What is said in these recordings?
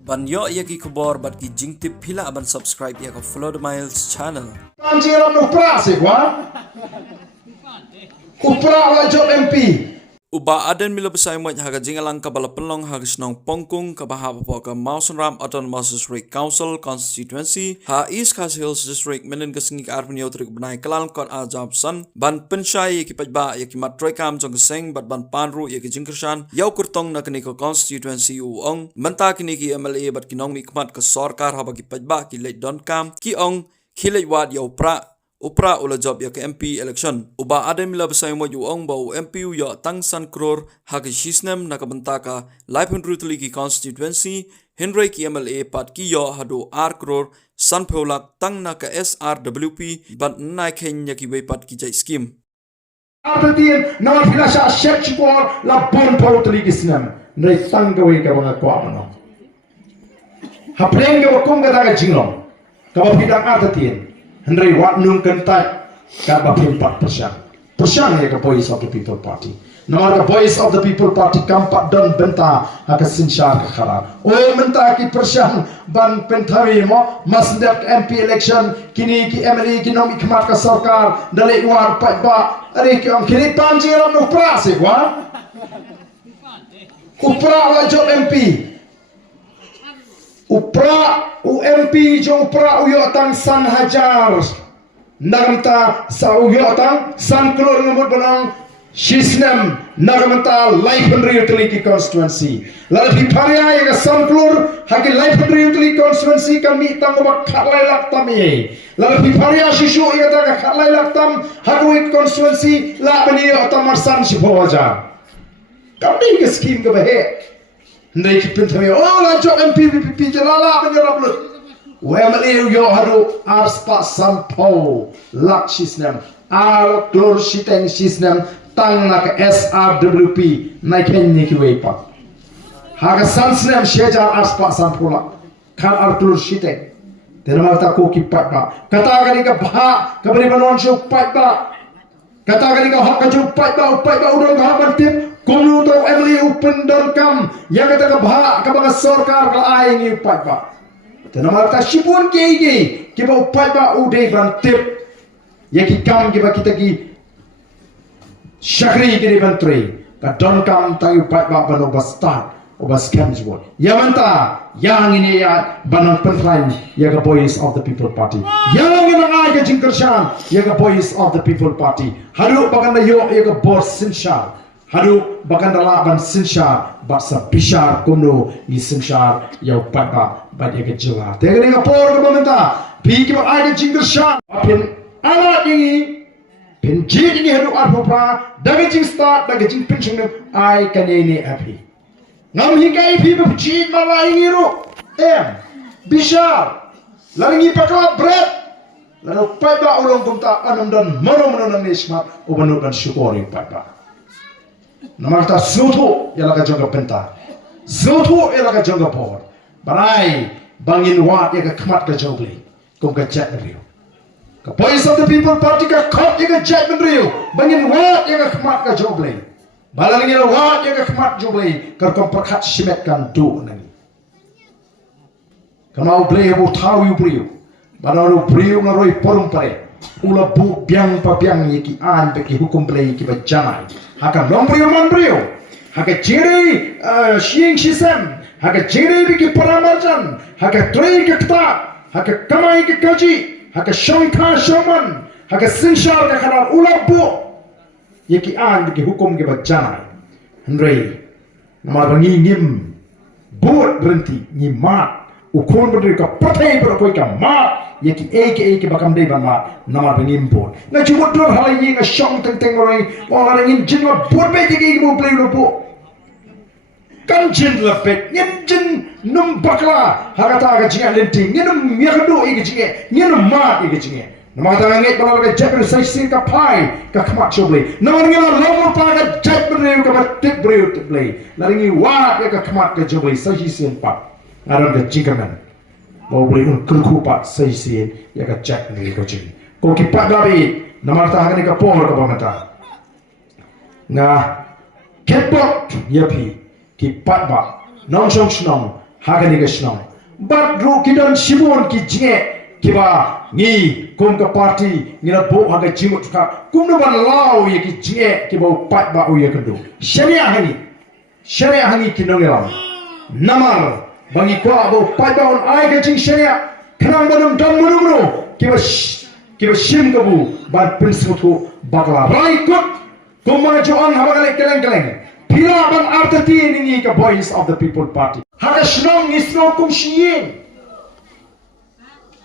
Ban yo ya ki kubor bat ki jingtip pila aban subscribe ya ka follow the Miles channel. Panjiran upra sih gua. Upra lah job MP. Uba aden mila besai mo haga jingalang ka bala penlong haga snong pongkung ka baha pa ka Mawson Ram Autonomous District Council constituency ha East Khas Hills District menen ka singi ka arpin yotrik benai kelal kon a job san ban pensyai ya ki pajba ya ki matroy kam jong seng bat ban panru ya ki jingkersan yaw kurtong na kini ka constituency uong menta kini ki MLA bat kinong mikmat ka sarkar ha ba ki pajba ki late don kam ki ong khilai wat yaw Upra ula job ya ke MP election. Uba ada mila besai mo yuong bau MP ya tang san crore haki shisnem nakabentaka live hundrutli ki constituency Henry ki MLA pat ki ya hado R crore san peulak tang naka SRWP ban nai kenya ki way pat ki jai scheme. Artinya nawar filasa set cikor la bon pautli ki sinem. Nai tang gawe ka mga kwa mano. Hapreng gawa kong gata ka jinglong. Kaba pidang artinya. Henry wat nung kentai kaba 4%. Persyang ya ke Voice of the People Party. Nomor ke Voice of the People Party kampak don benta haka sinsyar ke khara. Oi menta ki persyang ban pentawi mo masdap MP election kini ki MLA ki nom ikmat ka sarkar dali war pa are ki om kini panjiran upra sih gua. Upra la job MP. Upra UMP jo upra uyo tang san hajar nagamta sa uyo tang san klor ngamut banang shisnem nagamta life and utility constituency lalu piparia ya san klor hagi life and utility constituency kami tang ba khalai laktam ye lalu piparia shishu ya tang khalai laktam hagi constituency la bani otamar san sipoja kami ke scheme ke bahe Ndai ki pinthame oh la job MP jalala menyerap lu WMLA yo hadu arspa sampo lak shisnem al klor shiteng shisnem tang nak SRWP naikenni ki wepa haga sansnem sheja arspa sampo lak kan al klor shiteng tenama ta ko ki patba kata gani ka bha kabri banon shu patba kata gani ka hak ka ju patba udon ka habartip Kunu tau MLA open door kam yang kata kabha kabaga sarkar ka aing upat ba tenamar ta shipun ke kiba upat ba ude ban tip yaki kam kiba kita ki shakri ki ban tre ka don kam ta upat ba ban obastar obas kam jwo yamanta yang ini ya banan pentrain ya ka Voice of the People Party yang ini ngai ka jingkershan ya ka Voice of the People Party haru baganda yo ya ka bor sinshar Hadu bahkan dalam ban sinshar baksa bishar kuno ni sinshar yau patba badya ke jawa. Tega ni kapor ke pemerintah. Pi ke ai ke jingkershan. Apin ala ini penjid ini hadu arpopra dagi jing start dagi jing pension ai kanene api. Ngam hikai pi penjid malah ini ro. Bishar lalu ni pakla bread lalu patba ulung kumta anam dan mano nismat ubanu dan syukuri patba. Namarta zutu yalaka jonga penta zutu yalaka jonga por barai bangin wat yaka kmat ka jogli kum ka chat riu ka Voice of the People Party ka khot yaka chat riu bangin wat yaka kmat ka jogli balang yaka wat yaka kmat jogli ka kom prakhat shimet kan do nani kamau ble bu thau yu riu banaru riu ngaroi porum pare ula bu biang pa biang yaki an pe ki hukum ble ki ba jamai haka lombrio manbrio haka ciri shing shisem haka ciri biki paramarjan haka trei kekta haka kamai ke kaji haka shongka shoman haka sinshar ka khana ulabu yaki an biki hukum ke bajana hendrei nama bangi ngim buat berhenti nyimat ukun berdiri ka patai berkoi ka mat yaki eke bakam dei ban mat nama bangi import na cuma dor halai nga shong teng orang orang ingin jin ma buat be yaki mo play lopo kan jin la pet ngin jin num bakla hagata ga jinga lenti ngin yakdo ige jinge ngin mat ige jinge nama ta nget bala ga jabber sai sin ka pai ka khamat choble nama ngin lomo pa ga jabber ka tip breu tip play la ngi wa ka khamat ka choble sai sin pa aron ga jingaman mau beli kurku pat sai sin ya ka chat ni ko jin ko ki pat dabi namar ta hagani ka por ka pamata na kepot yapi ki pat ba nong song snong hagani gashnong but ru kidan shibon ki jinge kiba ngi kum ka party ngina bo haga jimut ka kum no ban law ye ki jinge kiba pat ba u ye kendo sharia hani kinong elam namar bangi kwa bo pat ba on ai ga jing sharia kanang banum dam munum no kiba shim kabu ban principle bakla right good kumma joan habagale keleng pila ban artati ningi ka voice of the people party haga shnong isno kum shiyin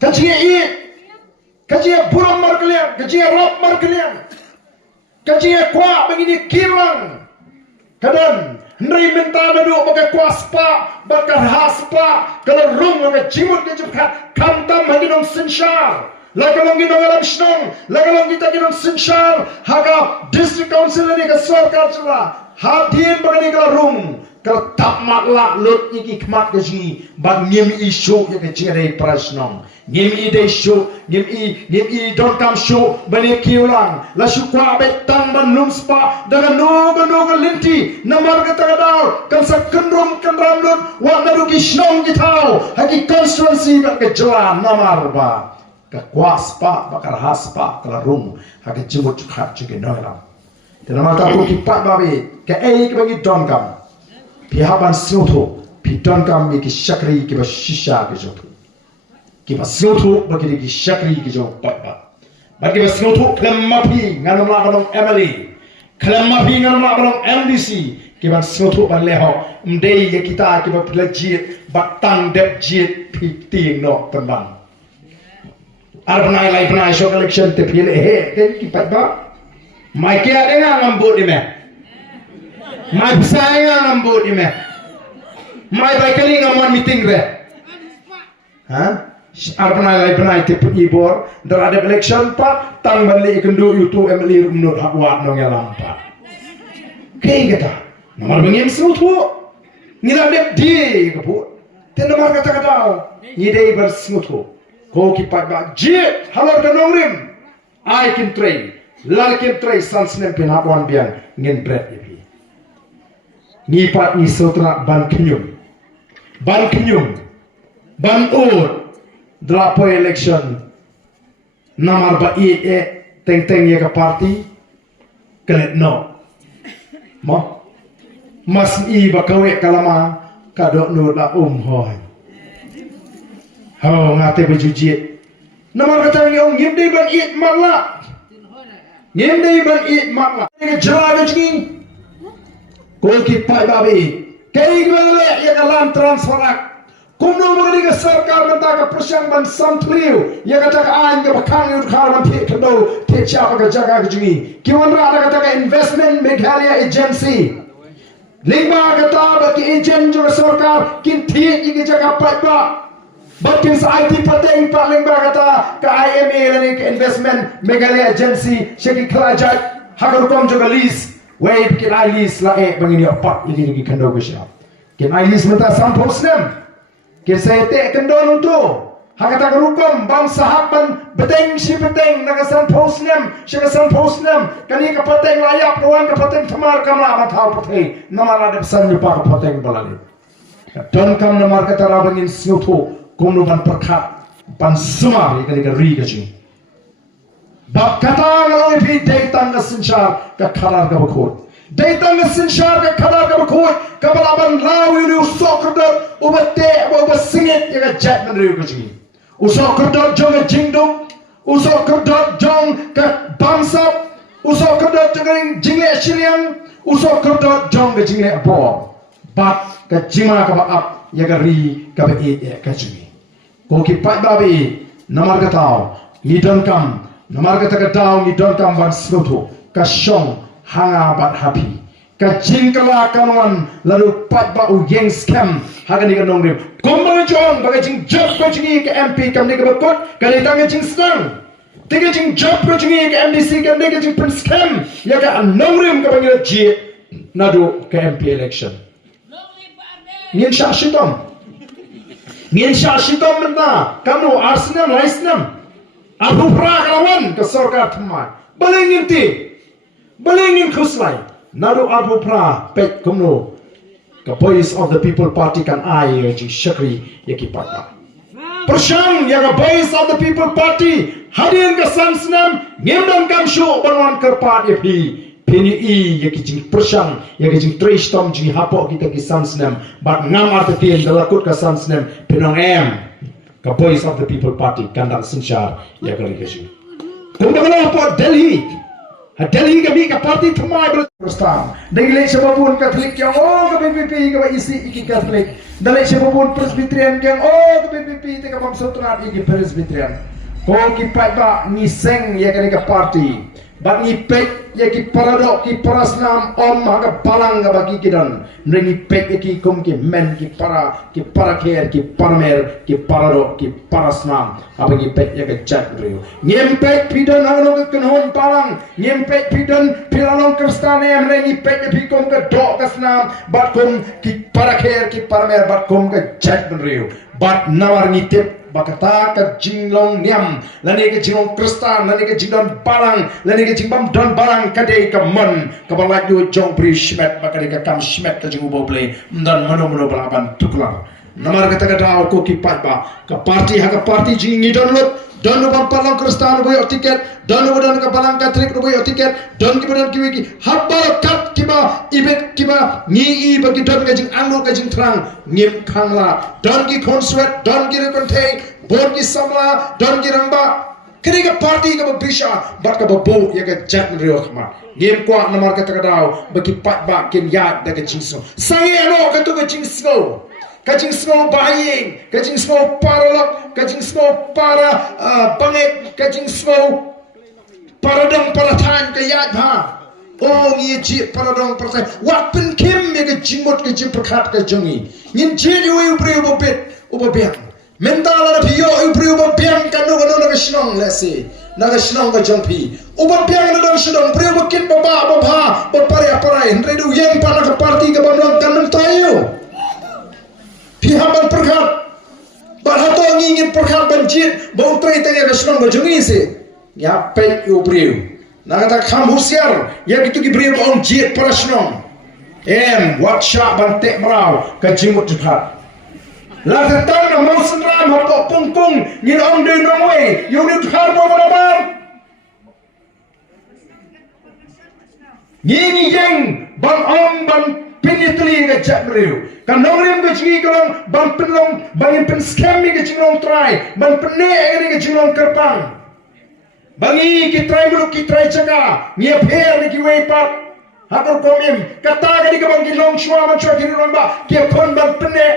kajiye buram markelian kajiye rap markelian kajiye kwa begini kirang kadan ndai minta nadu baka kwa spa baka haspa kalau rung baka jimut ke jupkat kamtam haginong sinshar lagalong ginong alam shnong lagalong kita ginong sinshar haga district council ni ka sarkar chula hadin bagani ka rung kalau tak maklah lut iki kmat gaji bag ngim isu ya ke cire prasnong ngim i de show ngim i don't come show bani kiulang la shukwa betang ban lumspa dengan no linti namar kata kadau kan sa kendrum kendram lut wa naru ki shnong ki thau haki constituency ba ke jalan namar ba ka kwaspa bakar haspa kala rum haki jimut khat chike noilam tenama ta ko ki pat babe ke ei ke bagi don kam pihaban snoto piton kam mi ki shakri ki ba shisha ke jotu ki ba snoto ba ki shakri ki jo pa bagi ba snoto klamapi nganam la balong emily klamapi nganam la balong MDC ki ba snoto ba leho mdei ye kita ki ba plajit ba tang dep jit pi ting no tembang arbanai lai banai show collection te pile he ki pa ba mai ke ada ngambut di me mai saya ngambut di me mai baikali ngamon meeting re ha arbanai lai banai te pi bor dar ada election pa tang bali kendu youtube emeli rumnut hakwat no ngelam pa kei kata nomor bengem sutu ngira dep di kepu te nomor kata kata ni dei bersutu ko ki pa ba je halor kanongrim I can train lalkin tray sans nem pin hapon biang ngin bread ibi ni pat ni sotra ban kinyum ban or drapo election namar ba e teng ye ka party kelet no mo mas i ba kawe kalama kado no la hoy ho ngate bejuji namar kata ngom ngim dei ban i marla Ngende ban i makna ke jara jing ko ki pai babi kei gole ya kalam transferak kuno mari ke sarkar menta ka prasang ban samtriu ya kata ka an ke bakang ur khar ban the kado the cha ka jaga jing ki wanra ada kata ka investment meghalaya agency lingba kata ba ki agent jo sarkar kin the ki jaga pai ba Bakin sa IT pateng paling kata ke IMA lani ke investment Meghalaya agency syaki kelajat hagar kom juga list wei bikin list la bangini apa ini kendo ke siap kin list menta sampos nem kin saya te kendo nuntu hakata kerukom bang sahaban beteng si beteng naga sampos nem syaka sampos nem kani ke pateng layak kawan ke pateng tamar kamla matau pateng namar ada pesan lupa ke pateng balali don kam namar kata rabangin snutu Kumno ban perkat ban semar ikan ikan ri kacing. Bab kata kalau ipi datang ke sinshar ke kadar ke berkut. Datang ke sinshar ke kadar ke berkut. Kabalaban lau ini usok kerdat ubate ubah singit ikan jet men ri kacing. Usok kerdat jong ke jingdung. Usok kerdat jong ke bangsa. Usok kerdat jong jingle shiliang. Usok kerdat jong ke jingle abor. Bab ke jima ke baap ya ke ri ke beit ya kacing. Ko ki pai babi namar katao ni don kam namar kata katao ni don kam ban snoto ka shong hanga bat happy ka jingkala kanwan lalu pat ba u yeng scam haga ni kanong rim kombang jong baga jing job ko jingi ke MP kam ni ka bakot ka ni tang jing stang tiga jing job ko jingi ke MDC kam ni ka jing pin scam ya ka anong rim ka bangila ji nado ke MP election ngin sha shitom Ngin syashitom menta kamu arsenam laisnam abu pra kawan ke sarkar thmai balingin ti balingin khuslai naru abu pra pet kumno Ka Voice of the People Party kan ai ji Syakri yakipat ba. Persyang yang Voice of the People Party hadir ke Sansnam ngimdam kam show banwan kerpat yapi. PNI yang kijing persyang yang kijing tristom jing hapok kita ki Sansnam bat ngam artien dalakut ke Sansnam penong ka Voice of the People Party kandang sinsyar ya kali keju. Kumbaga po Delhi kami ka parti thamai berustam. Dengile sebabun Katolik yang ka PPP ka isi iki Katolik. Dalai sebabun Presbyterian yang ka PPP te ka pamsotrat iki Presbyterian. Ko ki pa ni seng ya kali ka parti. Bat ni pek ya ki paradok ki parasnam haga balang ka bagi kidan. Ngi pek ya ki kum ki men ki para ker ki parmer ki paradok ki parasnam abagi pek ya ka chat riu. Nyempek pidan ano ka kenhon palang nyempek pidan pilalong kristane ngi pek ya pi kum ka dok ka snam bat kum ki para ker ki parmer bat kum ka chat riu. Bat nawar ni tip bakata ka jinglong niam lani ka jinglong kristan lani ka jingdan balang lani ka jingbam dan balang kadai ka man ka balaju jong pri shmet bakari ka kam shmet ka jingu boble dan mano balaban tuklar namar kata kata ko ki patba ka parti ha ka parti jingi don lot don no palang kristan boy tiket don no don ka balang katrik boy tiket don ki badan ki wiki habal kat kiba ibet kiba ni i bagi don ka jing anglo ka jing trang ngim khangla don ki konswet don ki rekonte bon ki samla don ki ramba kini ka parti ka bisha bat ka bo ya ka jat rio khma ngim kwa namar kata kata bagi patba kin ya da ka jingso sange ano ka to ka jingso kajing snow buying, kajing snow paralok, kajing snow para bangit, kajing snow paradong parathan kayat ha. Oh ye ji paradong parathan. Wapen kim ye kajing mot kajing perkat kajongi. Yin ji yu ubri ubobit ubobiang. Mentala na piyo ubri ubobiang kanu na kashnong lesi. Na kashnong kajongpi. Ubobiang na dong shnong ubri ubokit baba parai. Henredu yang pana ka parti ka bamlang kanun tayo. Pihambang perkat Bahato ngingin perkat banjir Bau trai tanya kesenang bajungi si Ya pek yu priu Nakata kam husiar Ya gitu ki priu baung jit para senang Wat syak bantek merau Kajimut jephat Lata tang na mau senram Hapok pungkung Ngin ong dui nongwe Yuni jephat mau menabar Ngini yang Bang om bang Pinitli ka chat riu. Kan nongrim ka chingi kalong bang penlong bangin pen scam ka chinglong try. Bang penne ni ka chinglong kerpang. Bangi ki try muluk ki try chaka. Ngia pher ni ki weipat. Hakur komim kata ka di ka bang kilong shwa man shwa kini ramba. Ki kon bang penne.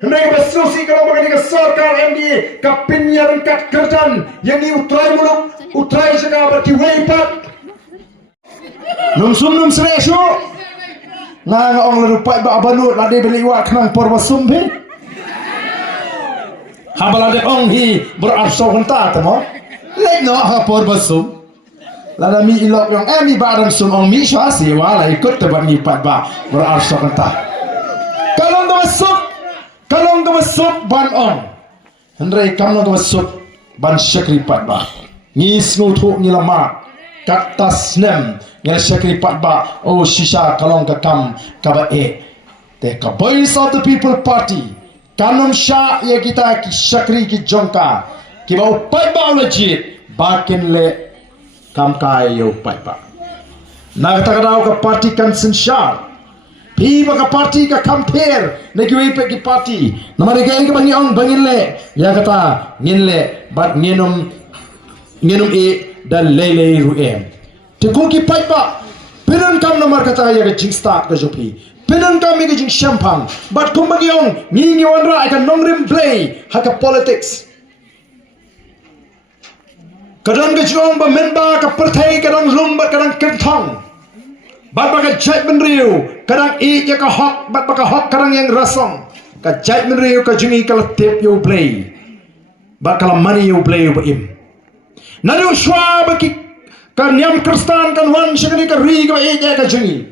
Hendai ka susi kalong bang ka sarkar MDA ka pinyaran kat kerjan yang ni utray muluk utray chaka ba ki weipat. Num sresho. Nga ong larupai ba abanut lade beli wa knang porba sumbe habalade ong hi berarso henta tamo lek no ha porba sum lada mi ilok yang mi badan sum ong mi syasi wala ikut tebak mi pat ba berarso henta kalong ga masuk ban ong hendrai kalong ga masuk ban syakri pat ba ngis ngutuk ngilama katas nem yang syakri patba oh shisha kalong ka kam kaba te ka Voice of the People Party kanum sha ya kita ki syakri ki jongka ki ba patba legit bakin le kam kai yo patba na kata kadau ka party kan sinshar pi ba ka party ka compare ne ki wepe ki party namare ka ka bangi ong bangin le ya kata ngin le bat ngenum dan lele ruem tekung ki patba penan kam nomor kata ya ke jing start ke jopi penan kam ke jing champang bat kumbagiong ngi wanra akan nongrim play haka politics kadang ke jong ba memba ka partai kadang lumba kadang kentong bat baka jait menriu kadang i ya ka hok bat baka hok kadang yang rasong ka jait menriu ka jingi kala tip you play bat kala money you play you im nanu shwa baki kan nyam kristan kan wan shakani ka ri ka eja ka jingi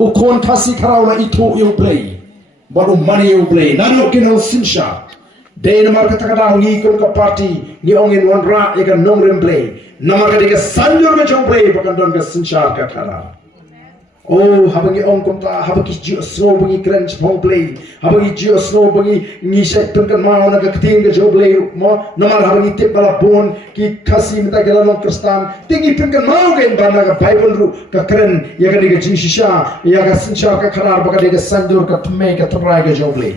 ukon thasi kharau na itu you play baru money you play nanu kinau sinsha de namar ka takada ngi kon ka party ni ongin wan ra e ka nongrim play namar ka de ka sanjur ka jong play bakan don ka sinsha ka khara Oh, habangi ong kumta, habagi jiu snow bangi kren chpong play, habagi jiu snow bangi ngisek penkan mau naga keting ke jo play mo, nomar habangi tip bala bon ki kasi minta kala long kristan, tinggi penkan mau gen bana ka Bible ru ka kren ya ka diga jinshisha, ya ka sinsha ka kanar baka diga sandur ka tume ka turai ke jo play.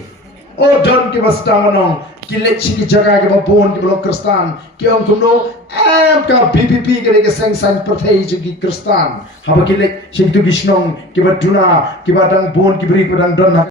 Oh, don ki basta manong ki lechi ki jaga ke bon ki belong kristan, ki ong kumno ka BPP ke diga seng sang perthai ki kristan, habagi lek sing tu gisnong ki baduna ki badang bon ki beri padang don